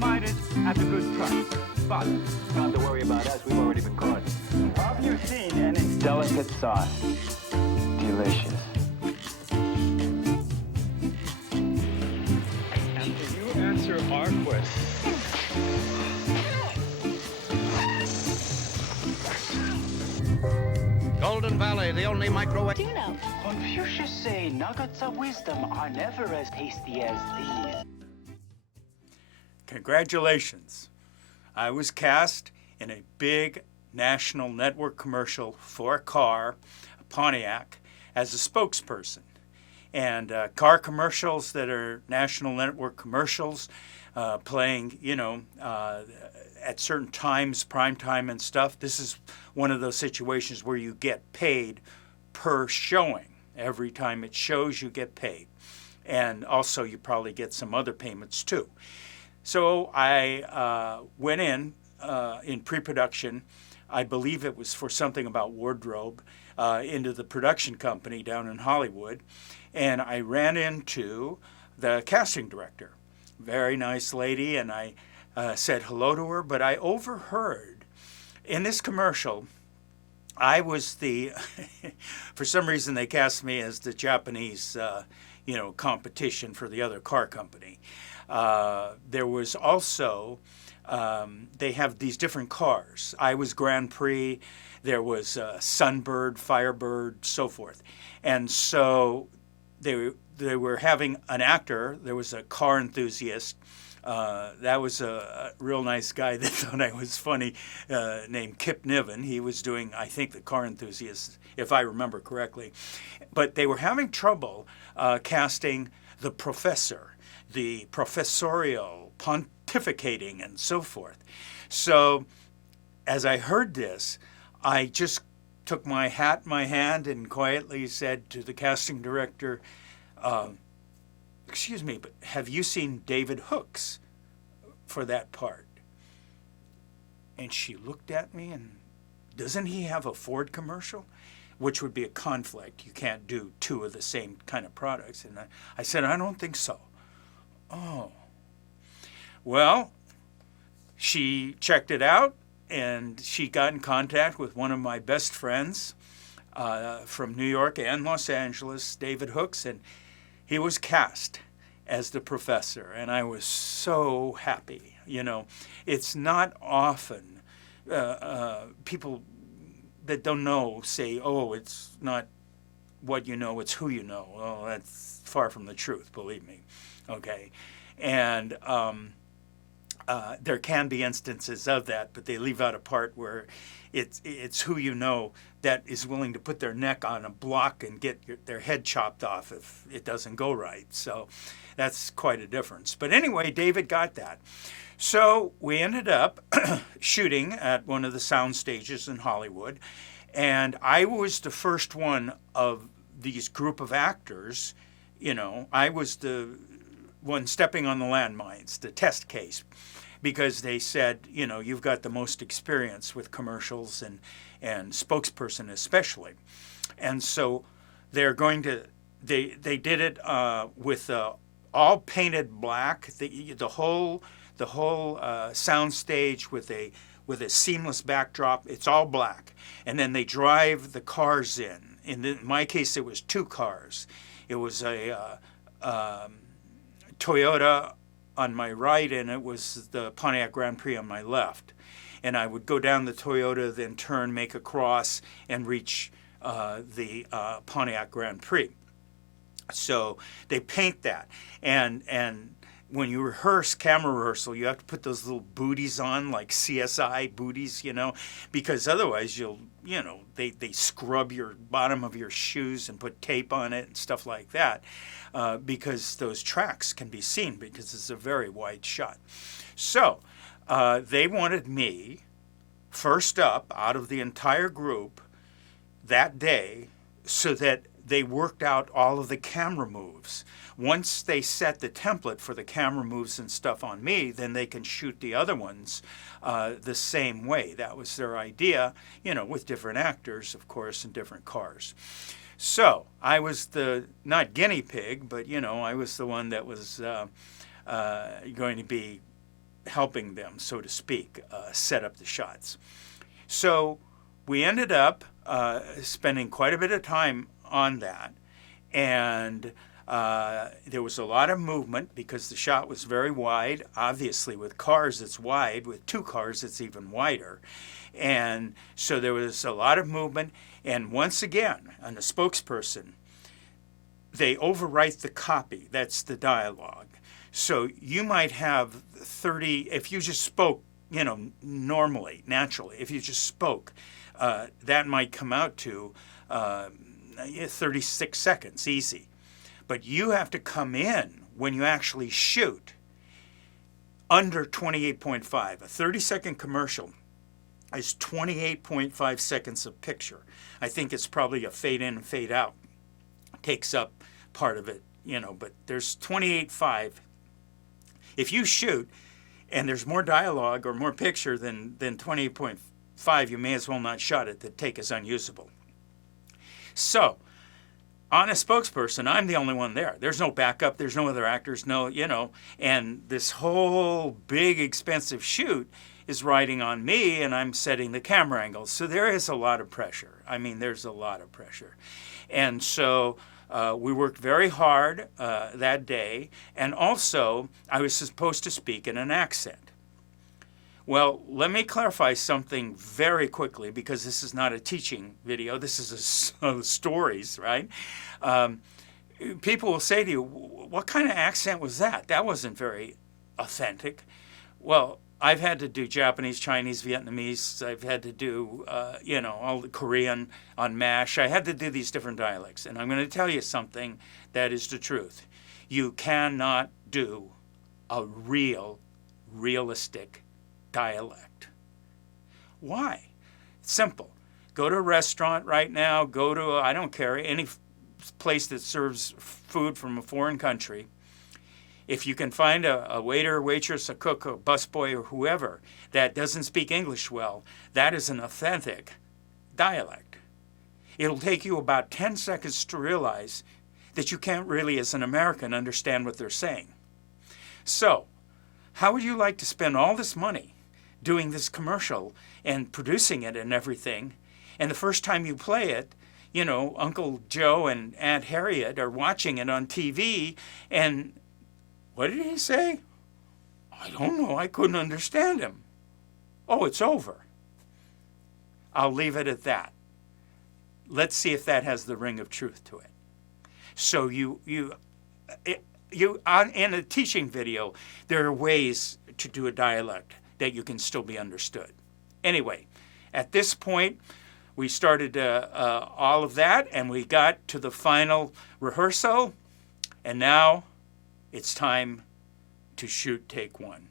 miners at a good price. But not to worry about us, we've already been caught. have you seen any Delicate sauce. Delicious. And can you answer our question? Golden Valley, the only microwave. Do you know? Confucius say nuggets of wisdom are never as tasty as these. Congratulations. I was cast in a big national network commercial for a car, a Pontiac, as a spokesperson. And car commercials that are national network commercials, playing, at certain times, prime time and stuff. This is one of those situations where you get paid per showing. Every time it shows, you get paid. And also you probably get some other payments too. So I went in pre-production. I believe it was for something about wardrobe, into the production company down in Hollywood. And I ran into the casting director, very nice lady, and I said hello to her, but I overheard in this commercial, I was the, for some reason they cast me as the Japanese, competition for the other car company. There was also, they have these different cars. I was Grand Prix, there was Sunbird, Firebird, so forth. And so they were having an actor, there was a car enthusiast, that was a real nice guy that thought I was funny, named Kip Niven. He was doing, I think, the car enthusiast, if I remember correctly. But they were having trouble casting the professor, the professorial, pontificating, and so forth. So as I heard this, I just took my hat in my hand and quietly said to the casting director, excuse me, but have you seen David Hooks for that part? And she looked at me and, doesn't he have a Ford commercial? Which would be a conflict. You can't do two of the same kind of products. And I said, I don't think so. Oh. Well, she checked it out and she got in contact with one of my best friends from New York and Los Angeles, David Hooks, and he was cast as the professor, and I was so happy. It's not often people that don't know say, oh, it's not what you know, it's who you know. Well, that's far from the truth, believe me. Okay, and there can be instances of that, but they leave out a part where it's who you know that is willing to put their neck on a block and get their head chopped off if it doesn't go right. So that's quite a difference. But anyway, David got that. So we ended up shooting at one of the sound stages in Hollywood, and I was the first one of these group of actors. I was the one stepping on the landmines, the test case, because they said, you've got the most experience with commercials and spokesperson especially. And so they're going to, they did it with all painted black, the whole sound stage with a seamless backdrop. It's all black. And then they drive the cars in. In my case, it was two cars. It was a Toyota on my right, and it was the Pontiac Grand Prix on my left. And I would go down the Toyota, then turn, make a cross, and reach the Pontiac Grand Prix. So they paint that. And when you rehearse, camera rehearsal, you have to put those little booties on, like CSI booties, because otherwise they scrub your bottom of your shoes and put tape on it and stuff like that, because those tracks can be seen because it's a very wide shot. So they wanted me first up out of the entire group that day so that they worked out all of the camera moves. Once they set the template for the camera moves and stuff on me, then they can shoot the other ones the same way. That was their idea, with different actors, of course, and different cars. So I was the, not guinea pig, but, I was the one that was going to be helping them, so to speak, set up the shots. So we ended up spending quite a bit of time on that, and there was a lot of movement because the shot was very wide. Obviously, with cars, it's wide. With two cars, it's even wider. And so there was a lot of movement. And once again, on the spokesperson, they overwrite the copy. That's the dialogue. So you might have 30, if you just spoke, normally, naturally, if you just spoke, that might come out to 36 seconds, easy. But you have to come in when you actually shoot under 28.5. A 30-second commercial is 28.5 seconds of picture. I think it's probably a fade in and fade out. Takes up part of it, but there's 28.5. If you shoot and there's more dialogue or more picture than 28.5, you may as well not shot it. The take is unusable. So, on a spokesperson, I'm the only one there. There's no backup. There's no other actors. And this whole big, expensive shoot is riding on me, and I'm setting the camera angles. So there is a lot of pressure. I mean, there's a lot of pressure. And so we worked very hard that day. And also, I was supposed to speak in an accent. Well, let me clarify something very quickly, because this is not a teaching video. This is stories, right? People will say to you, what kind of accent was that? That wasn't very authentic. Well, I've had to do Japanese, Chinese, Vietnamese. I've had to do, all the Korean on MASH. I had to do these different dialects. And I'm going to tell you something that is the truth. You cannot do a realistic dialect. Why? It's simple. Go to a restaurant right now. Go to, I don't care, any place that serves food from a foreign country. If you can find a waiter, waitress, a cook, a busboy, or whoever that doesn't speak English well, that is an authentic dialect. It'll take you about 10 seconds to realize that you can't really, as an American, understand what they're saying. So, how would you like to spend all this money doing this commercial and producing it and everything, and the first time you play it, Uncle Joe and Aunt Harriet are watching it on TV, and what did he say? I don't know. I couldn't understand him. Oh, it's over. I'll leave it at that. Let's see if that has the ring of truth to it. So in a teaching video, there are ways to do a dialect that you can still be understood. Anyway, at this point, we started all of that, and we got to the final rehearsal, and now it's time to shoot take one.